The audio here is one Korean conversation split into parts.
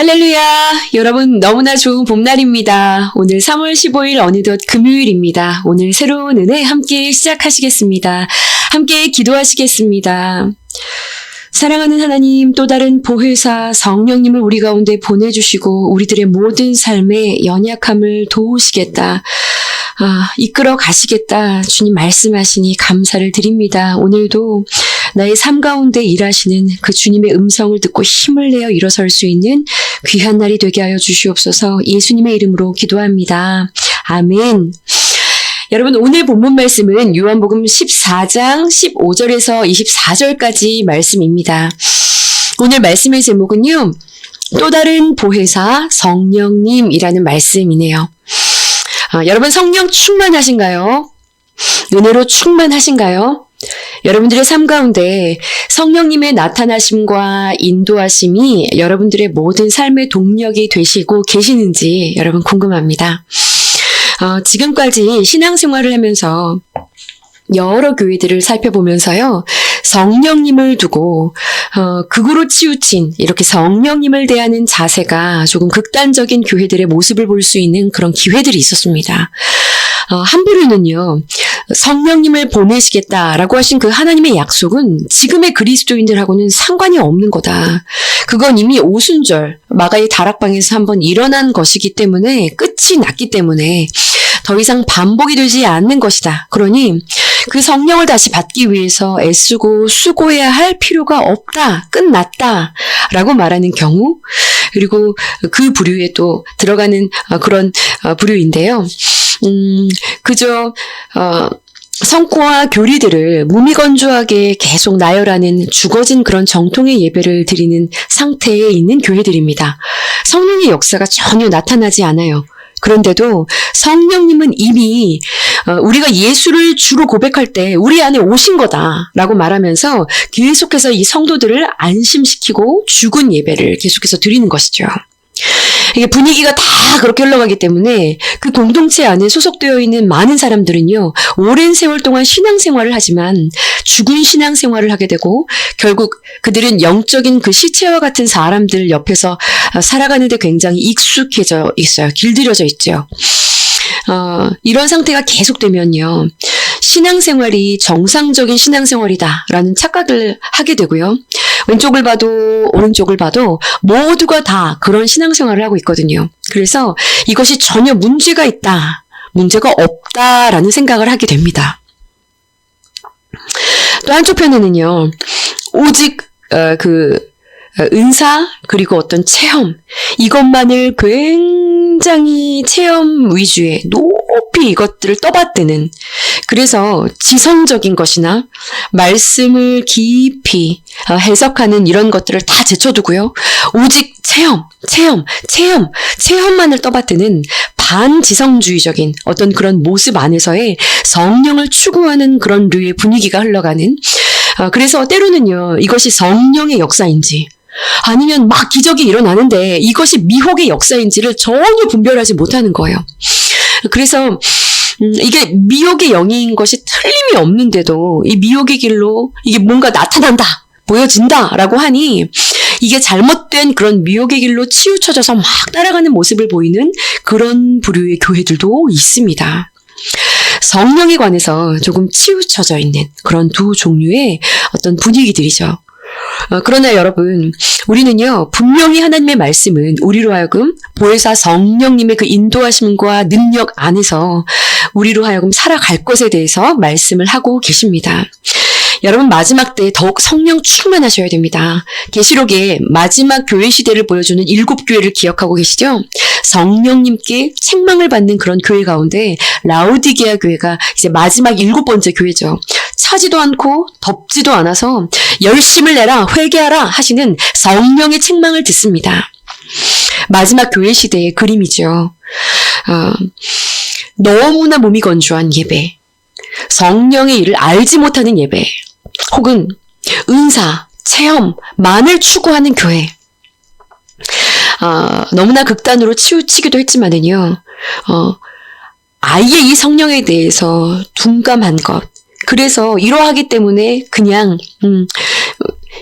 할렐루야! 여러분 너무나 좋은 봄날입니다. 오늘 3월 15일 어느덧 금요일입니다. 오늘 새로운 은혜 함께 시작하시겠습니다. 함께 기도하시겠습니다. 사랑하는 하나님, 또 다른 보혜사 성령님을 우리 가운데 보내주시고 우리들의 모든 삶의 연약함을 도우시겠다. 이끌어 가시겠다. 주님 말씀하시니 감사를 드립니다. 오늘도 나의 삶 가운데 일하시는 그 주님의 음성을 듣고 힘을 내어 일어설 수 있는 귀한 날이 되게 하여 주시옵소서. 예수님의 이름으로 기도합니다. 아멘. 여러분, 오늘 본문 말씀은 요한복음 14장 15절에서 24절까지 말씀입니다. 오늘 말씀의 제목은요, 또 다른 보혜사 성령님이라는 말씀이네요. 여러분, 성령 충만하신가요? 은혜로 충만하신가요? 여러분들의 삶 가운데 성령님의 나타나심과 인도하심이 여러분들의 모든 삶의 동력이 되시고 계시는지 여러분 궁금합니다. 지금까지 신앙생활을 하면서 여러 교회들을 살펴보면서요, 성령님을 두고 극으로 치우친 이렇게 성령님을 대하는 자세가 조금 극단적인 교회들의 모습을 볼 수 있는 그런 기회들이 있었습니다. 한 부류는요, 성령님을 보내시겠다라고 하신 그 하나님의 약속은 지금의 그리스도인들하고는 상관이 없는 거다. 그건 이미 오순절 마가의 다락방에서 한번 일어난 것이기 때문에, 끝이 났기 때문에 더 이상 반복이 되지 않는 것이다. 그러니 그 성령을 다시 받기 위해서 애쓰고 수고해야 할 필요가 없다. 끝났다. 라고 말하는 경우, 그리고 그 부류에 또 들어가는 그런 부류인데요. 그저 성코와 교리들을 무미건조하게 계속 나열하는 죽어진 그런 정통의 예배를 드리는 상태에 있는 교회들입니다. 성령의 역사가 전혀 나타나지 않아요. 그런데도 성령님은 이미 우리가 예수를 주로 고백할 때 우리 안에 오신 거다라고 말하면서 계속해서 이 성도들을 안심시키고 죽은 예배를 계속해서 드리는 것이죠. 이게 분위기가 다 그렇게 흘러가기 때문에 그 공동체 안에 소속되어 있는 많은 사람들은요, 오랜 세월 동안 신앙생활을 하지만 죽은 신앙생활을 하게 되고, 결국 그들은 영적인 그 시체와 같은 사람들 옆에서 살아가는데 굉장히 익숙해져 있어요. 길들여져 있죠. 이런 상태가 계속되면요, 신앙생활이 정상적인 신앙생활이다라는 착각을 하게 되고요. 왼쪽을 봐도 오른쪽을 봐도 모두가 다 그런 신앙생활을 하고 있거든요. 그래서 이것이 전혀 문제가 있다, 문제가 없다라는 생각을 하게 됩니다. 또 한쪽편에는요, 오직 은사 그리고 어떤 체험, 이것만을 굉장히 체험 위주의 높이 이것들을 떠받드는, 그래서 지성적인 것이나 말씀을 깊이 해석하는 이런 것들을 다 제쳐두고요, 오직 체험만을 떠받드는 반지성주의적인 어떤 그런 모습 안에서의 성령을 추구하는 그런 류의 분위기가 흘러가는, 그래서 때로는요, 이것이 성령의 역사인지 아니면 막 기적이 일어나는데 이것이 미혹의 역사인지를 전혀 분별하지 못하는 거예요. 그래서 이게 미혹의 영인 것이 틀림이 없는데도 이 미혹의 길로 이게 뭔가 나타난다, 보여진다라고 하니 이게 잘못된 그런 미혹의 길로 치우쳐져서 막 따라가는 모습을 보이는 그런 부류의 교회들도 있습니다. 성령에 관해서 조금 치우쳐져 있는 그런 두 종류의 어떤 분위기들이죠. 그러나 여러분, 우리는요, 분명히 하나님의 말씀은 우리로 하여금 보혜사 성령님의 그 인도하심과 능력 안에서 우리로 하여금 살아갈 것에 대해서 말씀을 하고 계십니다. 여러분, 마지막 때 더욱 성령 충만하셔야 됩니다. 계시록의 마지막 교회 시대를 보여주는 7교회를 기억하고 계시죠? 성령님께 책망을 받는 그런 교회 가운데 라오디게아 교회가 이제 마지막 7번째 교회죠. 차지도 않고 덥지도 않아서 열심을 내라, 회개하라 하시는 성령의 책망을 듣습니다. 마지막 교회 시대의 그림이죠. 너무나 몸이 건조한 예배, 성령의 일을 알지 못하는 예배, 혹은 은사, 체험만을 추구하는 교회. 너무나 극단으로 치우치기도 했지만은요, 아예 이 성령에 대해서 둔감한 것, 그래서 이러하기 때문에 그냥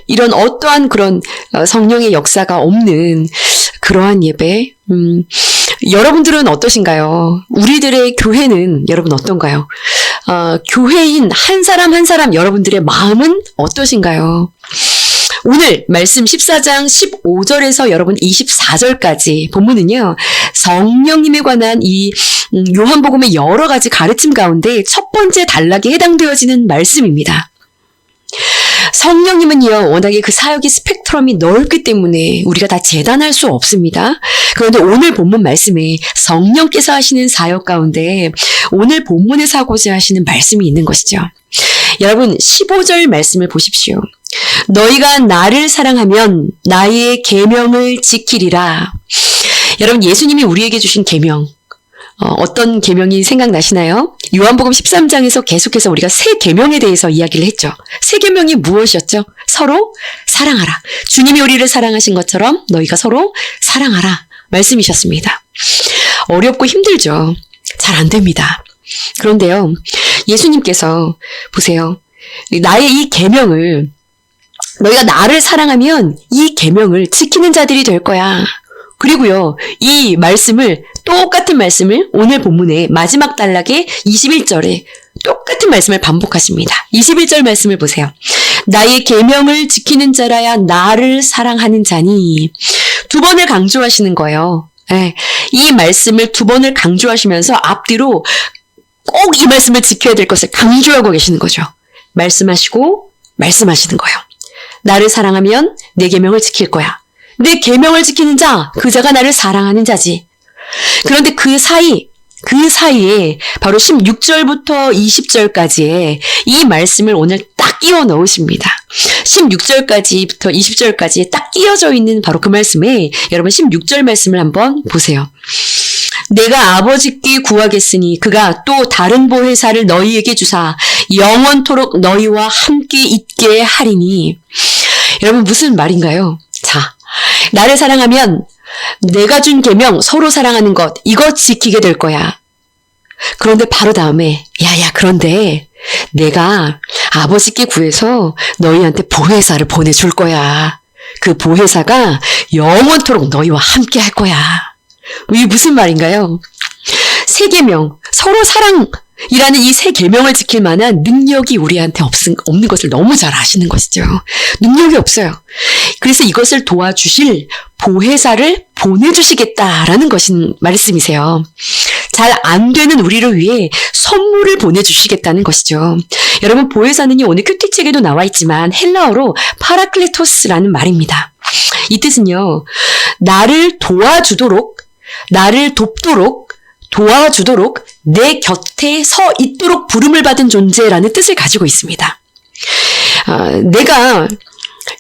이런 어떠한 그런 성령의 역사가 없는 그러한 예배, 여러분들은 어떠신가요? 우리들의 교회는 여러분 어떤가요? 교회인 한 사람 한 사람 여러분들의 마음은 어떠신가요? 오늘 말씀 14장 15절에서 여러분 24절까지 본문은요, 성령님에 관한 이 요한복음의 여러 가지 가르침 가운데 첫 번째 단락에 해당되어지는 말씀입니다. 성령님은요, 워낙에 그 사역의 스펙트럼이 넓기 때문에 우리가 다 재단할 수 없습니다. 그런데 오늘 본문 말씀에 성령께서 하시는 사역 가운데 오늘 본문에서 하고자 하시는 말씀이 있는 것이죠. 여러분 15절 말씀을 보십시오. 너희가 나를 사랑하면 나의 계명을 지키리라. 여러분 예수님이 우리에게 주신 계명, 어떤 계명이 생각나시나요? 요한복음 13장에서 계속해서 우리가 새 계명에 대해서 이야기를 했죠. 새 계명이 무엇이었죠? 서로 사랑하라. 주님이 우리를 사랑하신 것처럼 너희가 서로 사랑하라 말씀이셨습니다. 어렵고 힘들죠. 잘 안 됩니다. 그런데요, 예수님께서 보세요. 나의 이 계명을, 너희가 나를 사랑하면 이 계명을 지키는 자들이 될 거야. 그리고요, 이 말씀을, 똑같은 말씀을 오늘 본문의 마지막 단락의 21절에 똑같은 말씀을 반복하십니다. 21절 말씀을 보세요. 나의 계명을 지키는 자라야 나를 사랑하는 자니. 두 번을 강조하시는 거예요. 네, 이 말씀을 두 번을 강조하시면서 앞뒤로 꼭 이 말씀을 지켜야 될 것을 강조하고 계시는 거죠. 말씀하시고 말씀하시는 거예요. 나를 사랑하면 내 계명을 지킬 거야. 내 계명을 지키는 자, 그 자가 나를 사랑하는 자지. 그런데 그 사이에 바로 16절부터 20절까지의 이 말씀을 오늘 딱 끼워 넣으십니다. 16절까지부터 20절까지 딱 끼어져 있는 바로 그 말씀에 여러분 16절 말씀을 한번 보세요. 내가 아버지께 구하겠으니 그가 또 다른 보혜사를 너희에게 주사 영원토록 너희와 함께 있게 하리니. 여러분 무슨 말인가요? 자, 나를 사랑하면 내가 준 계명 서로 사랑하는 것, 이거 지키게 될 거야. 그런데 바로 다음에 그런데 내가 아버지께 구해서 너희한테 보혜사를 보내줄 거야. 그 보혜사가 영원토록 너희와 함께 할 거야. 이게 무슨 말인가요? 새 계명, 서로 사랑이라는 이 새 계명을 지킬 만한 능력이 우리한테 없는 것을 너무 잘 아시는 것이죠. 능력이 없어요. 그래서 이것을 도와주실 보혜사를 보내주시겠다라는 것인 말씀이세요. 잘 안 되는 우리를 위해 선물을 보내주시겠다는 것이죠. 여러분 보혜사는요, 오늘 큐티책에도 나와 있지만 헬라어로 파라클레토스라는 말입니다. 이 뜻은요, 나를 도와주도록, 나를 돕도록, 도와주도록 내 곁에 서 있도록 부름을 받은 존재라는 뜻을 가지고 있습니다.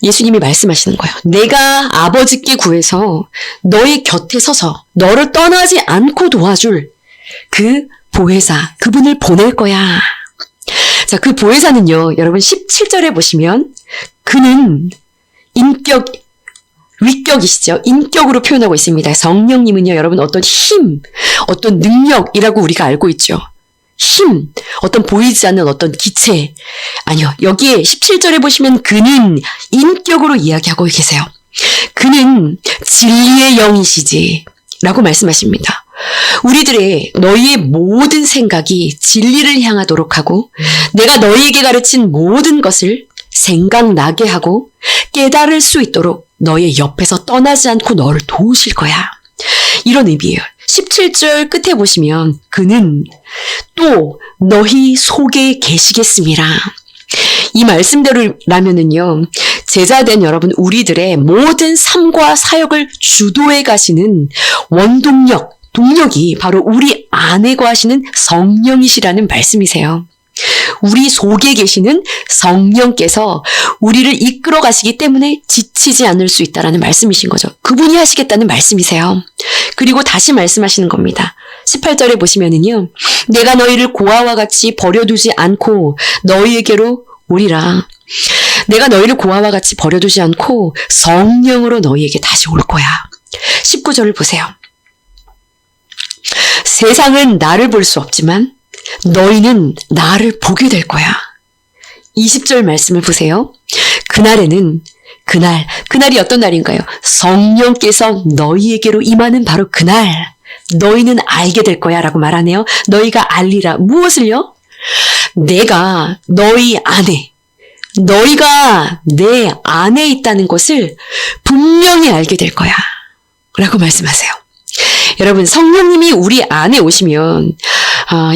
예수님이 말씀하시는 거예요. 내가 아버지께 구해서 너의 곁에 서서 너를 떠나지 않고 도와줄 그 보혜사, 그분을 보낼 거야. 자, 그 보혜사는요, 여러분 17절에 보시면 그는 위격이시죠. 인격으로 표현하고 있습니다. 성령님은요, 여러분 어떤 힘, 어떤 능력이라고 우리가 알고 있죠. 힘, 어떤 보이지 않는 어떤 기체. 아니요, 여기에 17절에 보시면 그는 인격으로 이야기하고 계세요. 그는 진리의 영이시지 라고 말씀하십니다. 너희의 모든 생각이 진리를 향하도록 하고 내가 너희에게 가르친 모든 것을 생각나게 하고 깨달을 수 있도록 너의 옆에서 떠나지 않고 너를 도우실 거야. 이런 의미예요. 17절 끝에 보시면 그는 또 너희 속에 계시겠습니다. 이 말씀대로라면은요, 제자된 여러분 우리들의 모든 삶과 사역을 주도해 가시는 동력이 바로 우리 안에 거하시는 성령이시라는 말씀이세요. 우리 속에 계시는 성령께서 우리를 이끌어 가시기 때문에 지치지 않을 수 있다라는 말씀이신 거죠. 그분이 하시겠다는 말씀이세요. 그리고 다시 말씀하시는 겁니다. 18절에 보시면은요, 내가 너희를 고아와 같이 버려두지 않고 너희에게로 오리라. 내가 너희를 고아와 같이 버려두지 않고 성령으로 너희에게 다시 올 거야. 19절을 보세요. 세상은 나를 볼 수 없지만 너희는 나를 보게 될 거야. 20절 말씀을 보세요. 그날에는 그날이 어떤 날인가요? 성령께서 너희에게로 임하는 바로 그날, 너희는 알게 될 거야 라고 말하네요. 너희가 알리라. 무엇을요? 내가 너희 안에, 너희가 내 안에 있다는 것을 분명히 알게 될 거야 라고 말씀하세요. 여러분, 성령님이 우리 안에 오시면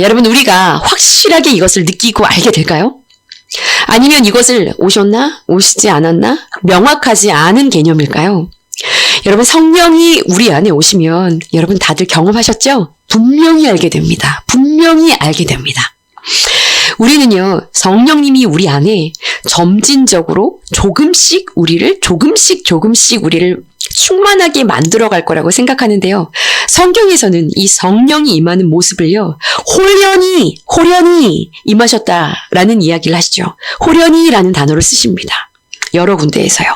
여러분, 우리가 확실하게 이것을 느끼고 알게 될까요? 아니면 이것을 오셨나? 오시지 않았나? 명확하지 않은 개념일까요? 여러분, 성령이 우리 안에 오시면 여러분 다들 경험하셨죠? 분명히 알게 됩니다. 분명히 알게 됩니다. 우리는요, 성령님이 우리 안에 점진적으로 조금씩 우리를 충만하게 만들어 갈 거라고 생각하는데요. 성경에서는 이 성령이 임하는 모습을요, 호련히 임하셨다라는 이야기를 하시죠. 호련히라는 단어를 쓰십니다. 여러 군데에서요.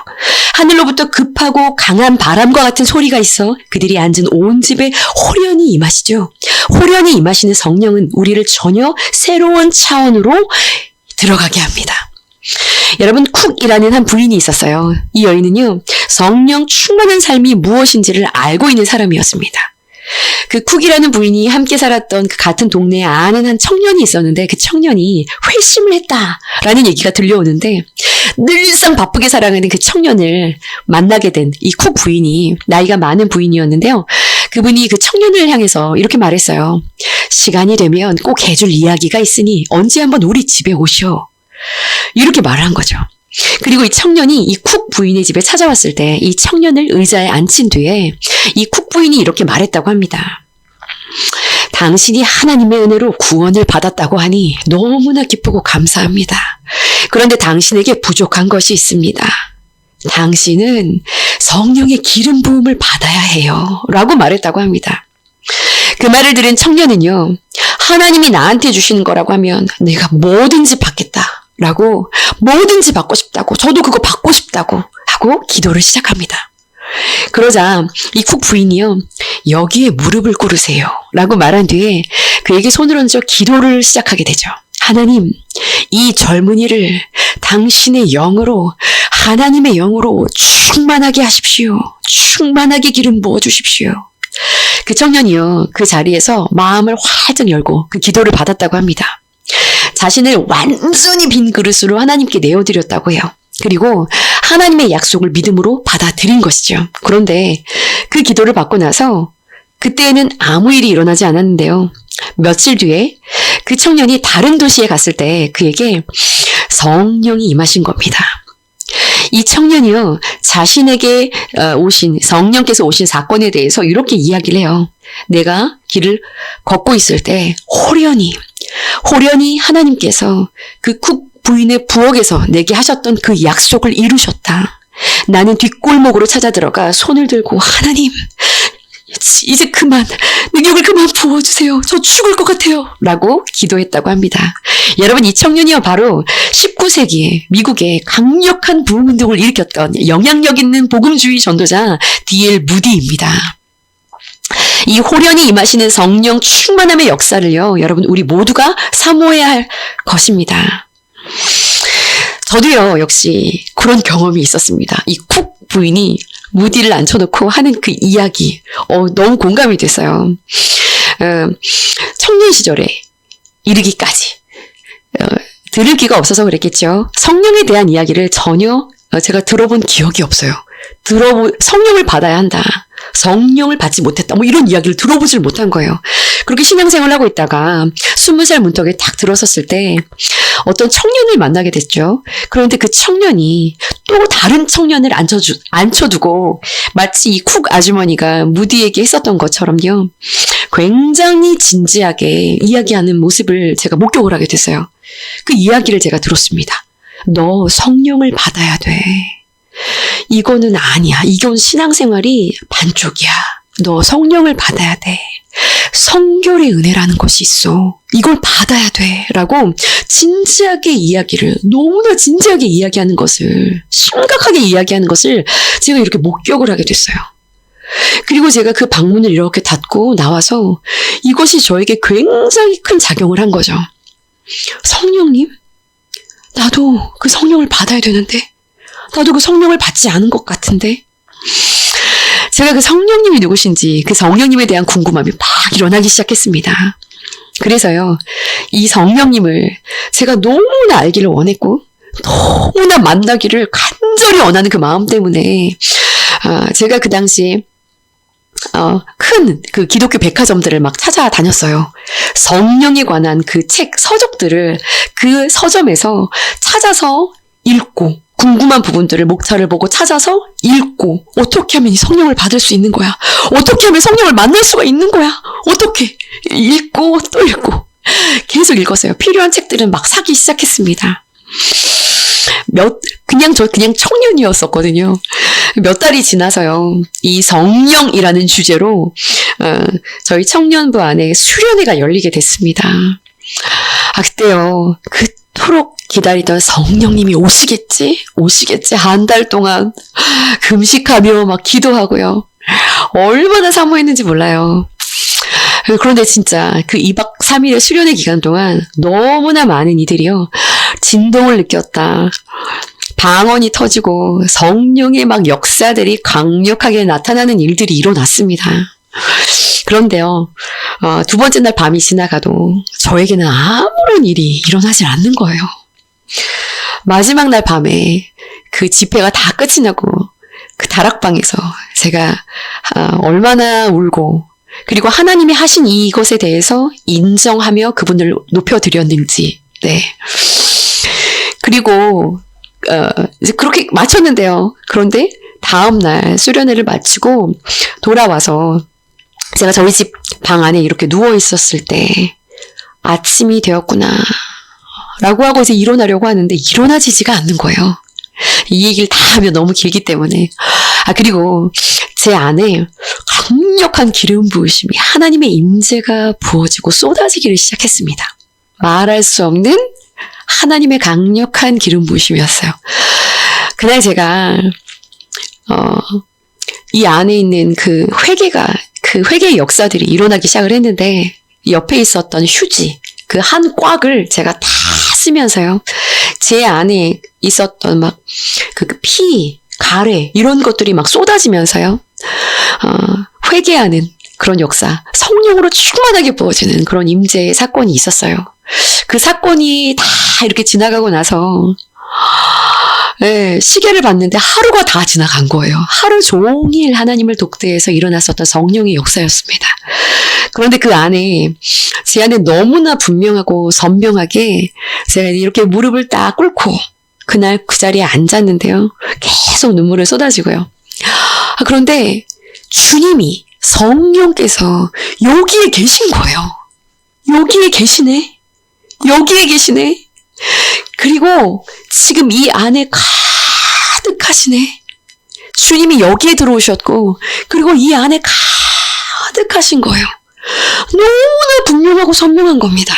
하늘로부터 급하고 강한 바람과 같은 소리가 있어 그들이 앉은 온 집에 호련히 임하시죠. 호련히 임하시는 성령은 우리를 전혀 새로운 차원으로 들어가게 합니다. 여러분, 쿡이라는 한 부인이 있었어요. 이 여인은요, 성령 충만한 삶이 무엇인지를 알고 있는 사람이었습니다. 그 쿡이라는 부인이 함께 살았던 그 같은 동네에 아는 한 청년이 있었는데, 그 청년이 회심을 했다라는 얘기가 들려오는데, 늘상 바쁘게 살아가는 그 청년을 만나게 된 이 쿡 부인이 나이가 많은 부인이었는데요. 그분이 그 청년을 향해서 이렇게 말했어요. 시간이 되면 꼭 해줄 이야기가 있으니 언제 한번 우리 집에 오셔. 이렇게 말을 한 거죠. 그리고 이 청년이 이 쿡 부인의 집에 찾아왔을 때 이 청년을 의자에 앉힌 뒤에 이 쿡 부인이 이렇게 말했다고 합니다. 당신이 하나님의 은혜로 구원을 받았다고 하니 너무나 기쁘고 감사합니다. 그런데 당신에게 부족한 것이 있습니다. 당신은 성령의 기름 부음을 받아야 해요. 라고 말했다고 합니다. 그 말을 들은 청년은요, 하나님이 나한테 주시는 거라고 하면 내가 뭐든지 받겠다. 라고, 뭐든지 받고 싶다고, 저도 그거 받고 싶다고 하고 기도를 시작합니다. 그러자 이 쿡 부인이요, 여기에 무릎을 꿇으세요 라고 말한 뒤에 그에게 손을 얹어 기도를 시작하게 되죠. 하나님, 이 젊은이를 당신의 영으로, 하나님의 영으로 충만하게 하십시오. 충만하게 기름 부어 주십시오. 그 청년이요, 그 자리에서 마음을 활짝 열고 그 기도를 받았다고 합니다. 자신을 완전히 빈 그릇으로 하나님께 내어드렸다고 해요. 그리고 하나님의 약속을 믿음으로 받아들인 것이죠. 그런데 그 기도를 받고 나서 그때에는 아무 일이 일어나지 않았는데요. 며칠 뒤에 그 청년이 다른 도시에 갔을 때 그에게 성령이 임하신 겁니다. 이 청년이요, 자신에게 성령께서 오신 사건에 대해서 이렇게 이야기를 해요. 내가 길을 걷고 있을 때 호련히 하나님께서 그 쿡 부인의 부엌에서 내게 하셨던 그 약속을 이루셨다. 나는 뒷골목으로 찾아 들어가 손을 들고 하나님, 이제 그만, 능력을 그만 부어주세요. 저 죽을 것 같아요. 라고 기도했다고 합니다. 여러분, 이 청년이요, 바로 19세기에 미국에 강력한 부흥운동을 일으켰던 영향력 있는 복음주의 전도자 D.L. 무디입니다. 이 호련히 임하시는 성령 충만함의 역사를요, 여러분, 우리 모두가 사모해야 할 것입니다. 저도요, 역시 그런 경험이 있었습니다. 이 쿡 부인이 무디를 앉혀놓고 하는 그 이야기, 너무 공감이 됐어요. 청년 시절에 이르기까지 들을 기가 없어서 그랬겠죠. 성령에 대한 이야기를 전혀 제가 들어본 기억이 없어요. 성령을 받아야 한다. 성령을 받지 못했다. 뭐 이런 이야기를 들어보질 못한 거예요. 그렇게 신앙생활을 하고 있다가 20살 문턱에 딱 들어섰을 때 어떤 청년을 만나게 됐죠. 그런데 그 청년이 또 다른 청년을 앉혀두고 마치 이 쿡 아주머니가 무디에게 했었던 것처럼요, 굉장히 진지하게 이야기하는 모습을 제가 목격을 하게 됐어요. 그 이야기를 제가 들었습니다. 너 성령을 받아야 돼. 이거는 아니야. 이건 신앙생활이 반쪽이야. 너 성령을 받아야 돼. 성결의 은혜라는 것이 있어. 이걸 받아야 돼. 라고 진지하게 이야기를, 너무나 진지하게 이야기하는 것을, 심각하게 이야기하는 것을 제가 이렇게 목격을 하게 됐어요. 그리고 제가 그 방문을 이렇게 닫고 나와서 이것이 저에게 굉장히 큰 작용을 한 거죠. 성령님? 나도 그 성령을 받아야 되는데 나도 그 성령을 받지 않은 것 같은데. 제가 그 성령님이 누구신지 그 성령님에 대한 궁금함이 막 일어나기 시작했습니다. 그래서요, 이 성령님을 제가 너무나 알기를 원했고 너무나 만나기를 간절히 원하는 그 마음 때문에 제가 그 당시에 큰 그 기독교 백화점들을 막 찾아다녔어요. 성령에 관한 그 책, 서적들을 그 서점에서 찾아서 읽고 궁금한 부분들을 목차를 보고 찾아서 읽고 어떻게 하면 이 성령을 받을 수 있는 거야? 어떻게 하면 성령을 만날 수가 있는 거야? 어떻게? 읽고 또 읽고 계속 읽었어요. 필요한 책들은 막 사기 시작했습니다. 그냥 청년이었었거든요. 몇 달이 지나서요, 이 성령이라는 주제로 저희 청년부 안에 수련회가 열리게 됐습니다. 그때요, 그토록 기다리던 성령님이 오시겠지 한 달 동안 금식하며 막 기도하고요. 얼마나 사모했는지 몰라요. 그런데 진짜 그 2박 3일의 수련회 기간 동안 너무나 많은 이들이요, 진동을 느꼈다. 방언이 터지고 성령의 막 역사들이 강력하게 나타나는 일들이 일어났습니다. 그런데요, 두 번째 날 밤이 지나가도 저에게는 아무런 일이 일어나질 않는 거예요. 마지막 날 밤에 그 집회가 다 끝이 나고 그 다락방에서 제가 얼마나 울고, 그리고 하나님이 하신 이것에 대해서 인정하며 그분을 높여드렸는지, 네. 그리고 이제 그렇게 마쳤는데요. 그런데 다음날 수련회를 마치고 돌아와서 제가 저희 집 방 안에 이렇게 누워 있었을 때 아침이 되었구나 라고 하고 이제 일어나려고 하는데 일어나지지가 않는 거예요. 이 얘기를 다 하면 너무 길기 때문에. 그리고 제 안에 강력한 기름 부으심이, 하나님의 임재가 부어지고 쏟아지기를 시작했습니다. 말할 수 없는 하나님의 강력한 기름 부으심이었어요. 그날 제가 이 안에 있는 그 회개의 역사들이 일어나기 시작을 했는데, 옆에 있었던 휴지, 그 한 꽉을 제가 다 쓰면서요, 제 안에 있었던 막 그 피, 가래 이런 것들이 막 쏟아지면서요, 회개하는 그런 역사, 성령으로 충만하게 부어지는 그런 임재의 사건이 있었어요. 그 사건이 다 이렇게 지나가고 나서 시계를 봤는데 하루가 다 지나간 거예요. 하루 종일 하나님을 독대해서 일어났었던 성령의 역사였습니다. 그런데 그 안에, 제 안에 너무나 분명하고 선명하게 제가 이렇게 무릎을 딱 꿇고 그날 그 자리에 앉았는데요, 계속 눈물을 쏟아지고요. 그런데 주님이, 성령께서 여기에 계신 거예요. 여기에 계시네. 그리고 지금 이 안에 가득하시네. 주님이 여기에 들어오셨고, 그리고 이 안에 가득하신 거예요. 너무나 분명하고 선명한 겁니다.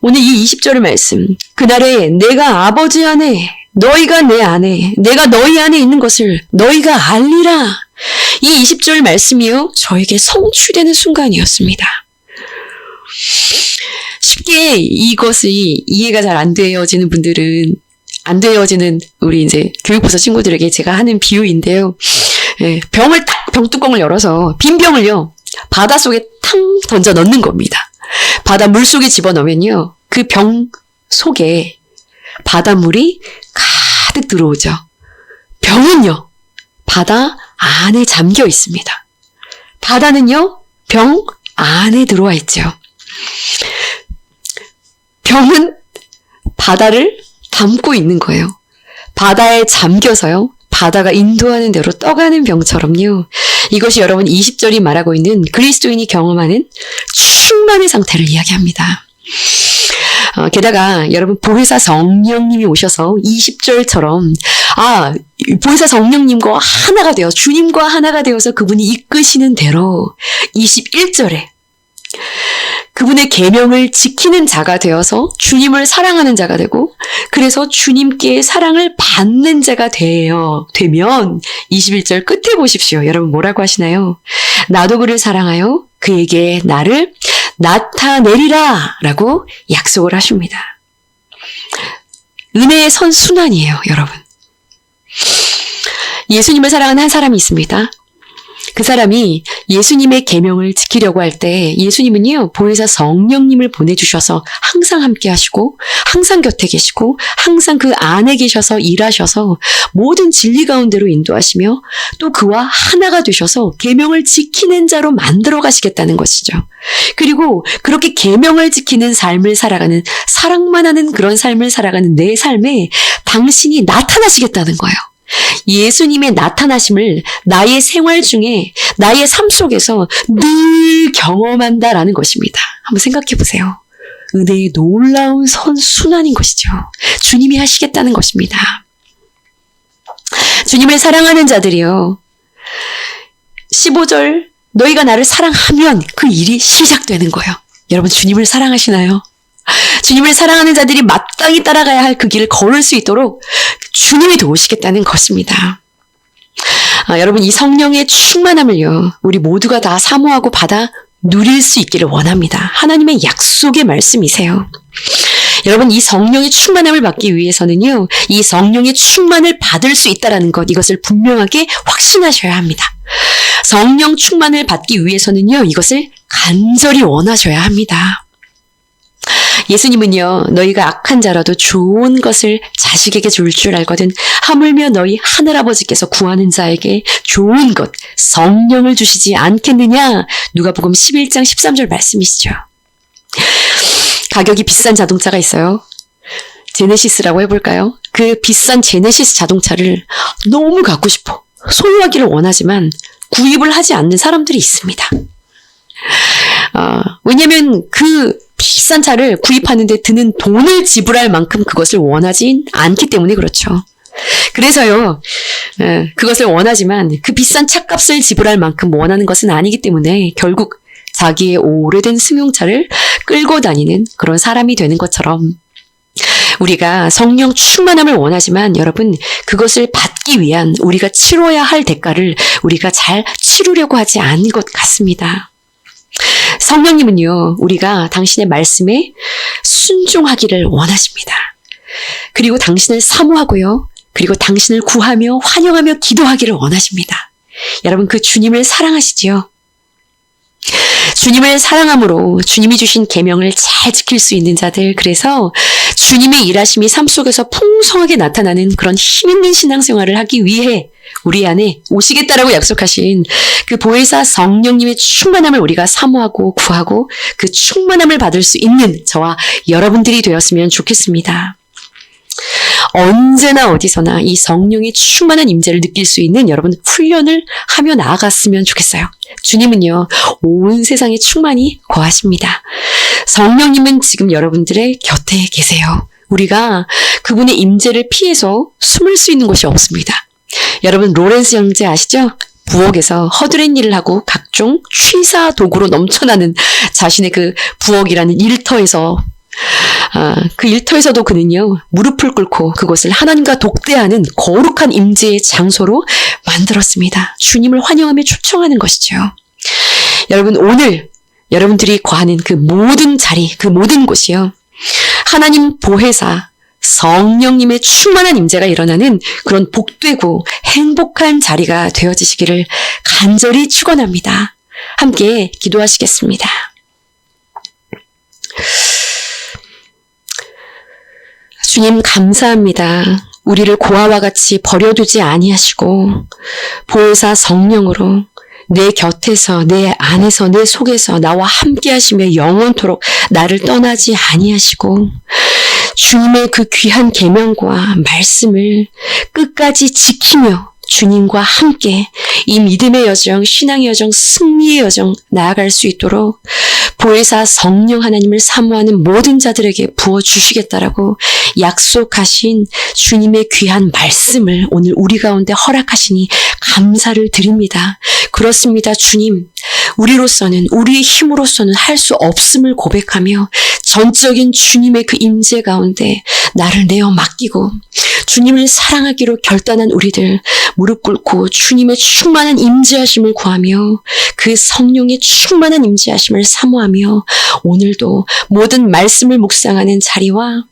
오늘 이 20절의 말씀, 그날에 내가 아버지 안에, 너희가 내 안에, 내가 너희 안에 있는 것을 너희가 알리라. 이 20절 말씀이요, 저에게 성취되는 순간이었습니다. 쉽게 이것이 이해가 잘 안 되어지는 분들은, 안 되어지는 우리 이제 교육부서 친구들에게 제가 하는 비유인데요. 병뚜껑을 열어서 빈 병을요, 바닷속에 탕 던져 넣는 겁니다. 바닷물 속에 집어넣으면요, 그 병 속에 바닷물이 가득 들어오죠. 병은요, 바다 안에 잠겨 있습니다. 바다는요, 병 안에 들어와 있죠. 병은 바다를 담고 있는 거예요. 바다에 잠겨서요, 바다가 인도하는 대로 떠가는 병처럼요, 이것이 여러분 20절이 말하고 있는 그리스도인이 경험하는 충만의 상태를 이야기합니다. 게다가 여러분, 보혜사 성령님이 오셔서 20절처럼 보혜사 성령님과 하나가 되어, 주님과 하나가 되어서 그분이 이끄시는 대로 21절에 그분의 계명을 지키는 자가 되어서 주님을 사랑하는 자가 되고, 그래서 주님께 사랑을 받는 자가 되면 21절 끝에 보십시오. 여러분 뭐라고 하시나요? 나도 그를 사랑하여 그에게 나를 나타내리라 라고 약속을 하십니다. 은혜의 선순환이에요, 여러분. 예수님을 사랑하는 한 사람이 있습니다. 그 사람이 예수님의 계명을 지키려고 할 때 예수님은요, 보혜사 성령님을 보내주셔서 항상 함께 하시고 항상 곁에 계시고 항상 그 안에 계셔서 일하셔서 모든 진리 가운데로 인도하시며 또 그와 하나가 되셔서 계명을 지키는 자로 만들어 가시겠다는 것이죠. 그리고 그렇게 계명을 지키는 삶을 살아가는, 사랑만 하는 그런 삶을 살아가는 내 삶에 당신이 나타나시겠다는 거예요. 예수님의 나타나심을 나의 생활 중에, 나의 삶 속에서 늘 경험한다라는 것입니다. 한번 생각해 보세요. 은혜의 놀라운 선순환인 것이죠. 주님이 하시겠다는 것입니다. 주님을 사랑하는 자들이요, 15절, 너희가 나를 사랑하면 그 일이 시작되는 거예요. 여러분, 주님을 사랑하시나요? 주님을 사랑하는 자들이 마땅히 따라가야 할 그 길을 걸을 수 있도록 주님이 도우시겠다는 것입니다. 여러분, 이 성령의 충만함을요, 우리 모두가 다 사모하고 받아 누릴 수 있기를 원합니다. 하나님의 약속의 말씀이세요. 여러분, 이 성령의 충만함을 받기 위해서는요, 이 성령의 충만을 받을 수 있다는 것, 이것을 분명하게 확신하셔야 합니다. 성령 충만을 받기 위해서는요, 이것을 간절히 원하셔야 합니다. 예수님은요, 너희가 악한 자라도 좋은 것을 자식에게 줄 줄 알거든 하물며 너희 하늘아버지께서 구하는 자에게 좋은 것, 성령을 주시지 않겠느냐? 누가복음 11장 13절 말씀이시죠. 가격이 비싼 자동차가 있어요. 제네시스라고 해볼까요? 그 비싼 제네시스 자동차를 너무 갖고 싶어, 소유하기를 원하지만 구입을 하지 않는 사람들이 있습니다. 왜냐면 그 비싼 차를 구입하는데 드는 돈을 지불할 만큼 그것을 원하진 않기 때문에 그렇죠. 그래서요, 그것을 원하지만 그 비싼 차값을 지불할 만큼 원하는 것은 아니기 때문에 결국 자기의 오래된 승용차를 끌고 다니는 그런 사람이 되는 것처럼, 우리가 성령 충만함을 원하지만 여러분, 그것을 받기 위한 우리가 치러야 할 대가를 우리가 잘 치르려고 하지 않은 것 같습니다. 성령님은요, 우리가 당신의 말씀에 순종하기를 원하십니다. 그리고 당신을 사모하고요, 그리고 당신을 구하며 환영하며 기도하기를 원하십니다. 여러분, 그 주님을 사랑하시지요? 주님을 사랑함으로 주님이 주신 계명을 잘 지킬 수 있는 자들, 그래서 주님의 일하심이 삶 속에서 풍성하게 나타나는 그런 힘있는 신앙생활을 하기 위해 우리 안에 오시겠다라고 약속하신 그 보혜사 성령님의 충만함을 우리가 사모하고 구하고 그 충만함을 받을 수 있는 저와 여러분들이 되었으면 좋겠습니다. 언제나 어디서나 이 성령의 충만한 임재를 느낄 수 있는 여러분 훈련을 하며 나아갔으면 좋겠어요. 주님은요, 온 세상에 충만히 거하십니다. 성령님은 지금 여러분들의 곁에 계세요. 우리가 그분의 임재를 피해서 숨을 수 있는 곳이 없습니다. 여러분, 로렌스 형제 아시죠? 부엌에서 허드렛 일을 하고 각종 취사 도구로 넘쳐나는 자신의 그 부엌이라는 일터에서, 그 일터에서도 그는요, 무릎을 꿇고 그곳을 하나님과 독대하는 거룩한 임재의 장소로 만들었습니다. 주님을 환영하며 초청하는 것이죠. 여러분, 오늘 여러분들이 거하는 그 모든 자리, 그 모든 곳이요, 하나님 보혜사 성령님의 충만한 임재가 일어나는 그런 복되고 행복한 자리가 되어지시기를 간절히 축원합니다. 함께 기도하시겠습니다. 주님, 감사합니다. 우리를 고아와 같이 버려두지 아니하시고 보혜사 성령으로 내 곁에서, 내 안에서, 내 속에서 나와 함께 하시며 영원토록 나를 떠나지 아니하시고 주님의 그 귀한 계명과 말씀을 끝까지 지키며 주님과 함께 이 믿음의 여정, 신앙의 여정, 승리의 여정 나아갈 수 있도록 보혜사 성령 하나님을 사모하는 모든 자들에게 부어주시겠다라고 약속하신 주님의 귀한 말씀을 오늘 우리 가운데 허락하시니 감사를 드립니다. 그렇습니다, 주님. 우리로서는, 우리의 힘으로서는 할 수 없음을 고백하며 전적인 주님의 그 임재 가운데 나를 내어 맡기고 주님을 사랑하기로 결단한 우리들 무릎 꿇고 주님의 충만한 임재하심을 구하며 그 성령의 충만한 임재하심을 사모하며 오늘도 모든 말씀을 묵상하는 자리와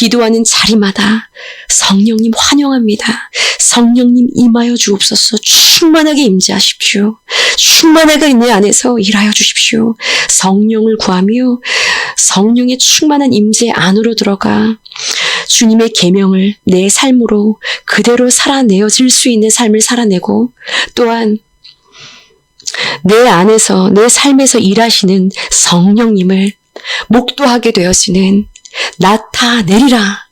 기도하는 자리마다 성령님 환영합니다. 성령님 임하여 주옵소서. 충만하게 임재하십시오. 충만하게 내 안에서 일하여 주십시오. 성령을 구하며 성령의 충만한 임재 안으로 들어가 주님의 계명을 내 삶으로 그대로 살아내어질 수 있는 삶을 살아내고, 또한 내 안에서 내 삶에서 일하시는 성령님을 목도하게 되어지는, 나타내리라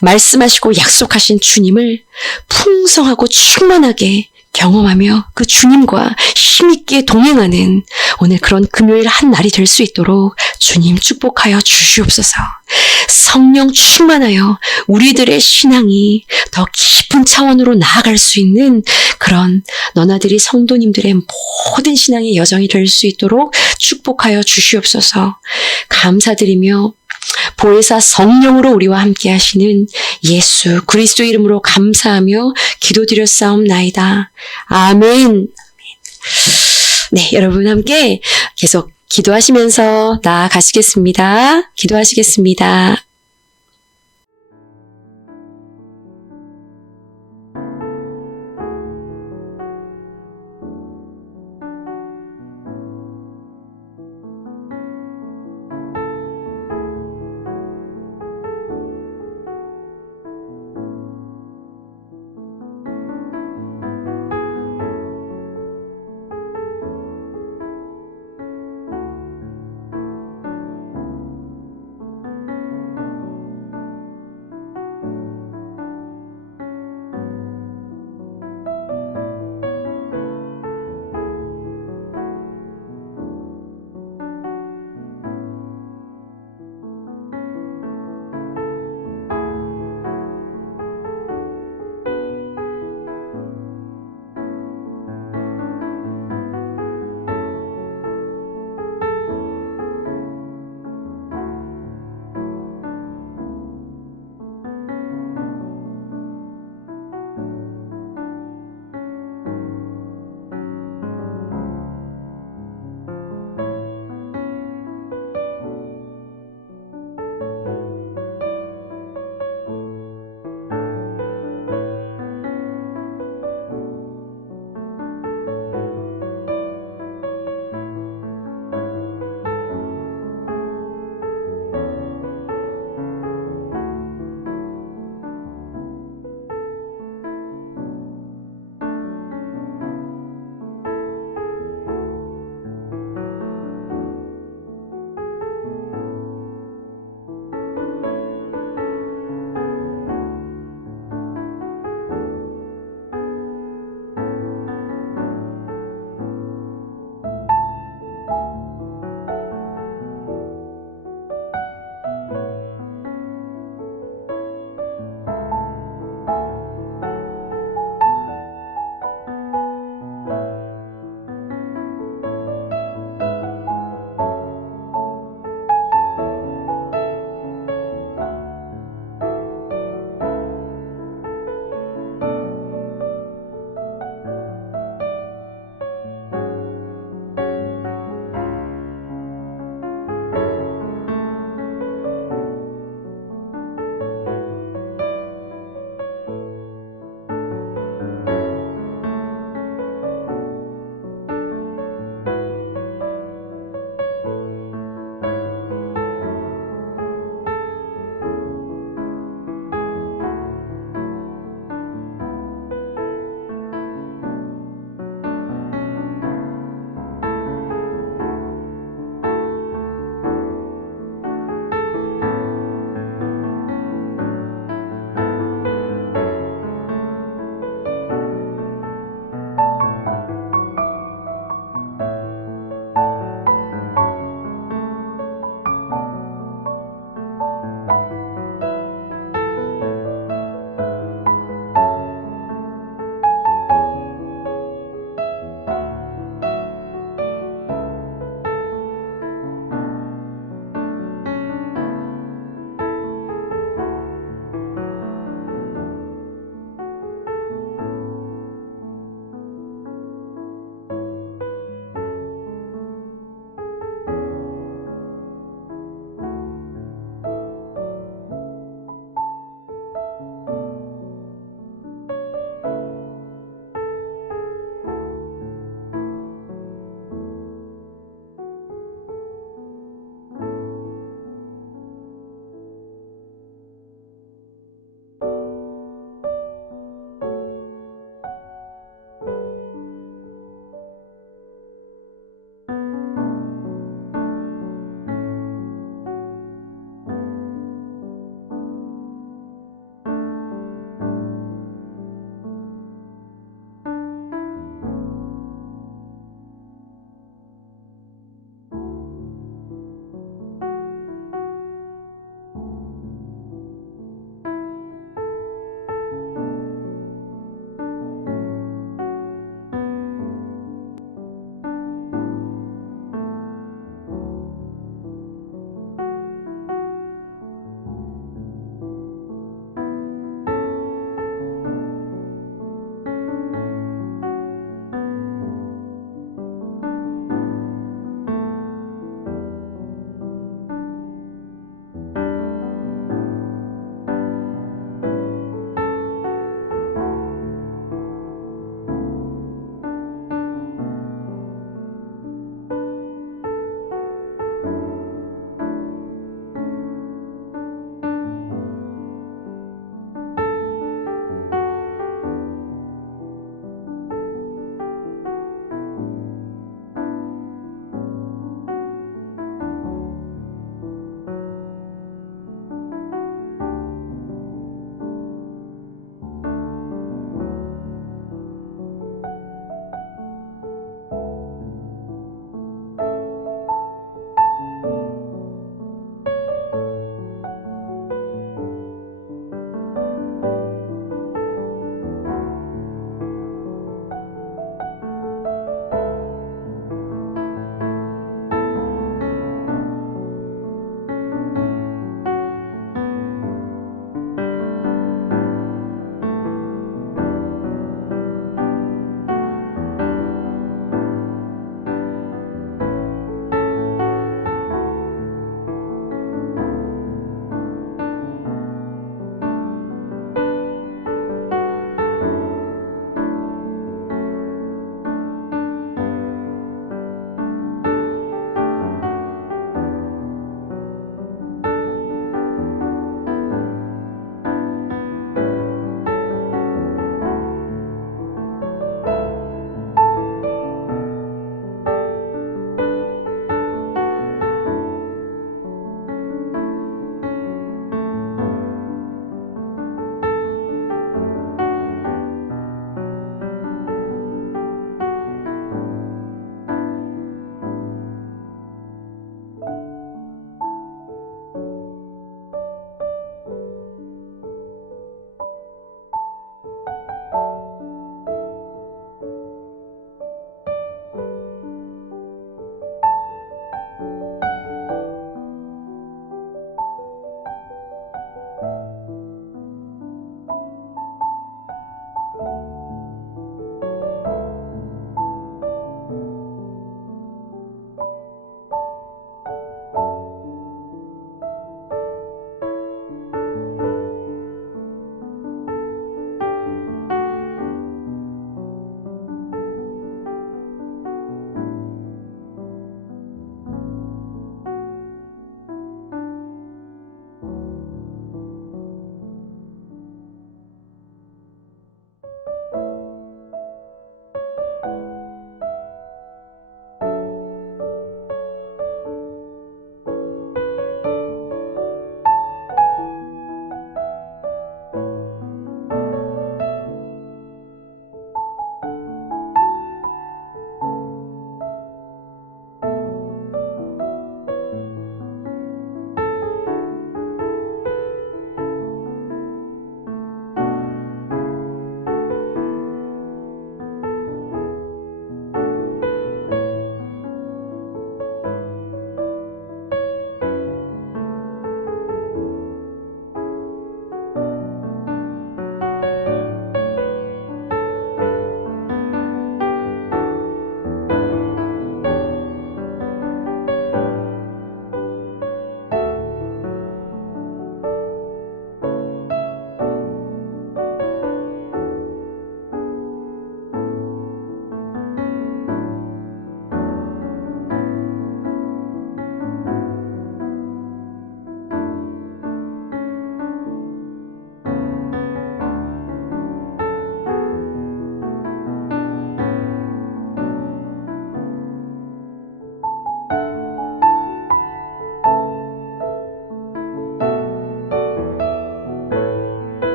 말씀하시고 약속하신 주님을 풍성하고 충만하게 경험하며 그 주님과 힘있게 동행하는 오늘 그런 금요일 한 날이 될 수 있도록 주님 축복하여 주시옵소서. 성령 충만하여 우리들의 신앙이 더 깊은 차원으로 나아갈 수 있는 그런 너나들이 성도님들의 모든 신앙의 여정이 될 수 있도록 축복하여 주시옵소서. 감사드리며 보혜사 성령으로 우리와 함께 하시는 예수 그리스도 이름으로 감사하며 기도드렸사옵나이다. 아멘. 네, 여러분 함께 계속 기도하시면서 나아가시겠습니다. 기도하시겠습니다.